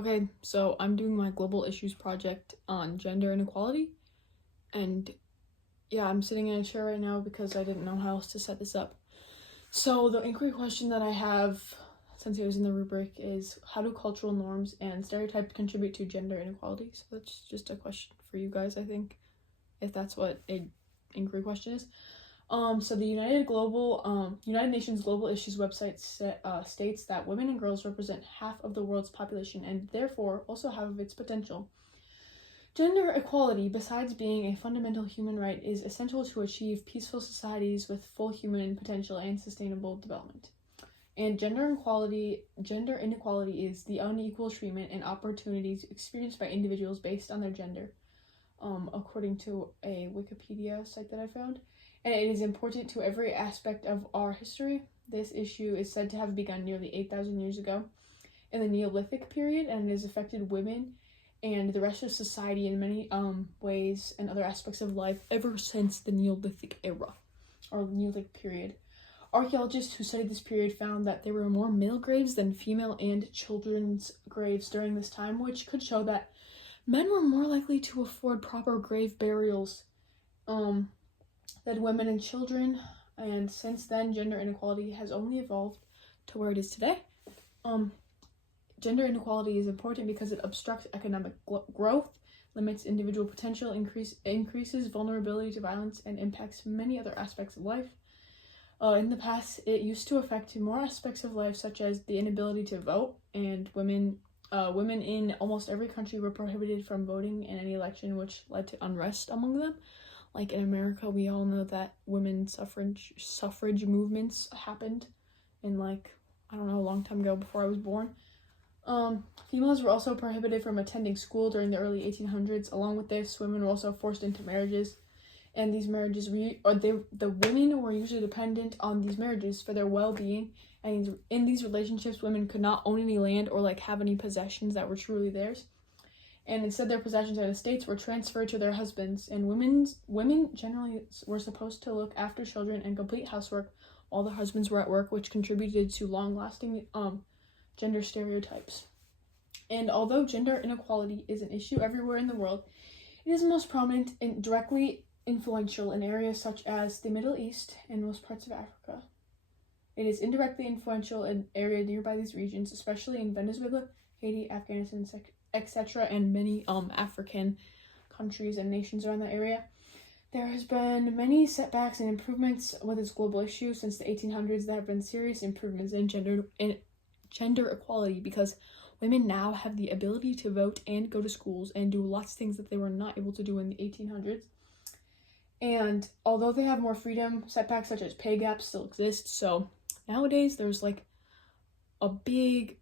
Okay, so I'm doing my global issues project on gender inequality, and yeah, I'm sitting in a chair right now because I didn't know how else to set this up. So the inquiry question that I have, since it was in the rubric, is how do cultural norms and stereotypes contribute to gender inequality? So that's just a question for you guys, I think, if that's what a inquiry question is. So the United Nations Global Issues website states that women and girls represent half of the world's population and therefore also half of its potential. Gender equality, besides being a fundamental human right, is essential to achieve peaceful societies with full human potential and sustainable development. And gender inequality is the unequal treatment and opportunities experienced by individuals based on their gender, according to a Wikipedia site that I found. And it is important to every aspect of our history. This issue is said to have begun nearly 8,000 years ago in the Neolithic period, and it has affected women and the rest of society in many ways and other aspects of life ever since the Neolithic era, or Neolithic period. Archaeologists who studied this period found that there were more male graves than female and children's graves during this time, which could show that men were more likely to afford proper grave burials than women and children, and since then gender inequality has only evolved to where it is today. Gender inequality is important because it obstructs economic growth, limits individual potential, increases vulnerability to violence, and impacts many other aspects of life. In the past, it used to affect more aspects of life, such as the inability to vote, and women in almost every country were prohibited from voting in any election, which led to unrest among them. Like in America, we all know that women's suffrage movements happened in a long time ago before I was born. Females were also prohibited from attending school during the early 1800s. Along with this, women were also forced into marriages, and these marriages the women were usually dependent on these marriages for their well-being. And in these relationships, women could not own any land or have any possessions that were truly theirs. And instead, their possessions and estates were transferred to their husbands. And women generally were supposed to look after children and complete housework while their husbands were at work, which contributed to long-lasting gender stereotypes. And although gender inequality is an issue everywhere in the world, it is most prominent and directly influential in areas such as the Middle East and most parts of Africa. It is indirectly influential in areas nearby these regions, especially in Venezuela, Haiti, Afghanistan, etc., and many African countries and nations around that area. There has been many setbacks and improvements with this global issue since the 1800s. There have been serious improvements in gender equality because women now have the ability to vote and go to schools and do lots of things that they were not able to do in the 1800s. And although they have more freedom, setbacks such as pay gaps still exist. So nowadays there's big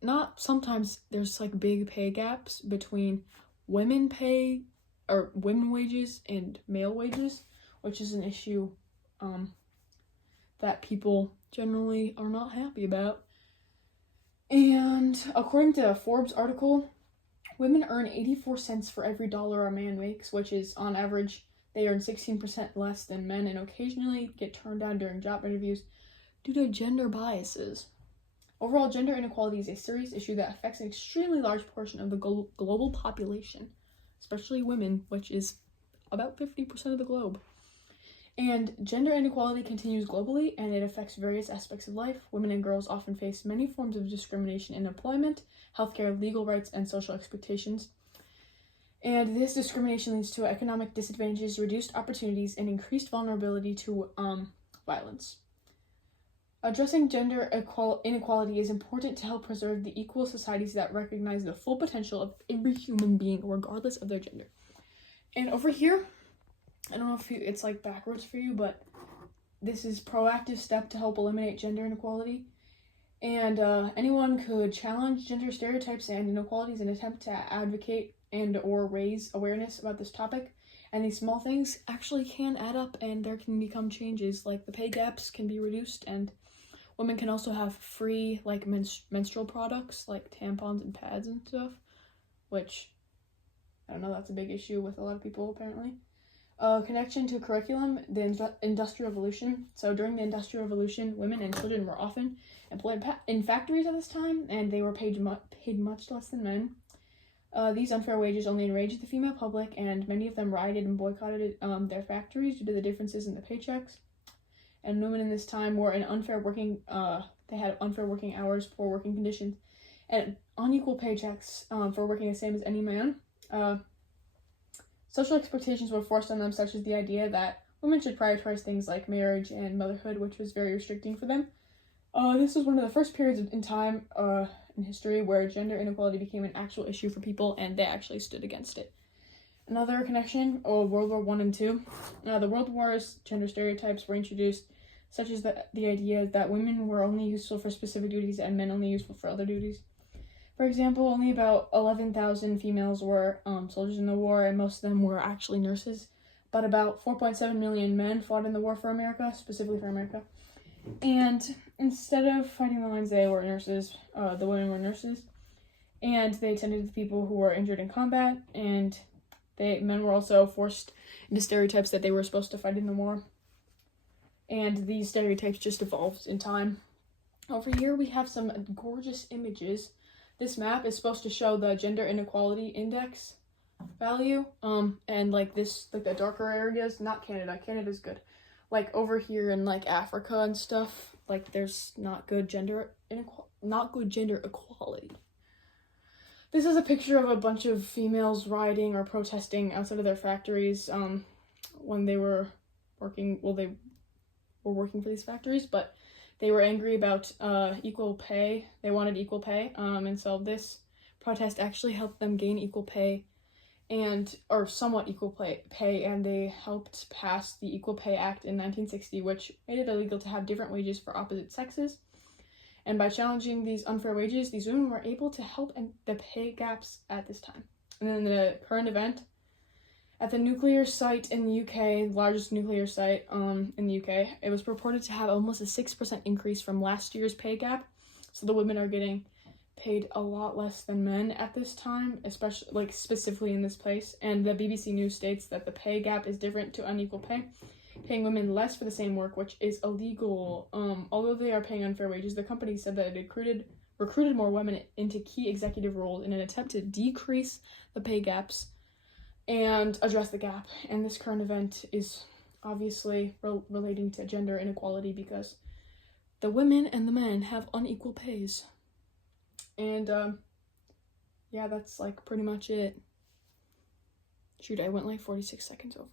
pay gaps between women wages and male wages, which is an issue that people generally are not happy about. And according to a Forbes article, women earn 84 cents for every dollar a man makes, which is on average they earn 16% less than men and occasionally get turned down during job interviews due to gender biases. Overall, gender inequality is a serious issue that affects an extremely large portion of the global population, especially women, which is about 50% of the globe. And gender inequality continues globally, and it affects various aspects of life. Women and girls often face many forms of discrimination in employment, healthcare, legal rights, and social expectations. And this discrimination leads to economic disadvantages, reduced opportunities, and increased vulnerability to violence. Addressing gender inequality is important to help preserve the equal societies that recognize the full potential of every human being, regardless of their gender. And over here, I don't know if it's backwards for you, but this is proactive step to help eliminate gender inequality. And anyone could challenge gender stereotypes and inequalities and attempt to advocate and or raise awareness about this topic. And these small things actually can add up, and there can become changes, like the pay gaps can be reduced, and women can also have free menstrual products like tampons and pads and stuff, which I don't know, that's a big issue with a lot of people apparently. Connection to curriculum, the Industrial Revolution. So during the Industrial Revolution, women and children were often employed in factories at this time, and they were paid much less than men. These unfair wages only enraged the female public, and many of them rioted and boycotted their factories due to the differences in the paychecks. And women in this time were in unfair working. They had unfair working hours, poor working conditions, and unequal paychecks for working the same as any man. Social expectations were forced on them, such as the idea that women should prioritize things like marriage and motherhood, which was very restricting for them. This was one of the first periods in time in history where gender inequality became an actual issue for people, and they actually stood against it. Another connection, World War I and II. The World Wars, gender stereotypes were introduced, such as the idea that women were only useful for specific duties and men only useful for other duties. For example, only about 11,000 females were soldiers in the war, and most of them were actually nurses. But about 4.7 million men fought in the war for America, specifically for America. And instead of fighting the lines, they were nurses. The women were nurses. And they attended to the people who were injured in combat. And men were also forced into stereotypes that they were supposed to fight in the war. And these stereotypes just evolved in time. Over here, we have some gorgeous images. This map is supposed to show the gender inequality index value. And like the darker areas, not Canada. Canada's good. Like over here in like Africa and stuff, like there's not good gender equality. This is a picture of a bunch of females rioting or protesting outside of their factories when they were working. Well, they were working for these factories, but they were angry about equal pay. They wanted equal pay, and so this protest actually helped them gain equal pay, or somewhat equal pay, and they helped pass the Equal Pay Act in 1960, which made it illegal to have different wages for opposite sexes. And by challenging these unfair wages, these women were able to help in the pay gaps at this time. And then the current event, at the nuclear site in the UK, the largest nuclear site in the UK, it was reported to have almost a 6% increase from last year's pay gap. So the women are getting paid a lot less than men at this time, especially like specifically in this place. And the BBC News states that the pay gap is different to unequal pay, paying women less for the same work, which is illegal. Although they are paying unfair wages, the company said that it recruited more women into key executive roles in an attempt to decrease the pay gaps and address the gap. And this current event is obviously relating to gender inequality because the women and the men have unequal pays. And yeah, that's like pretty much it. Shoot, I went like 46 seconds over.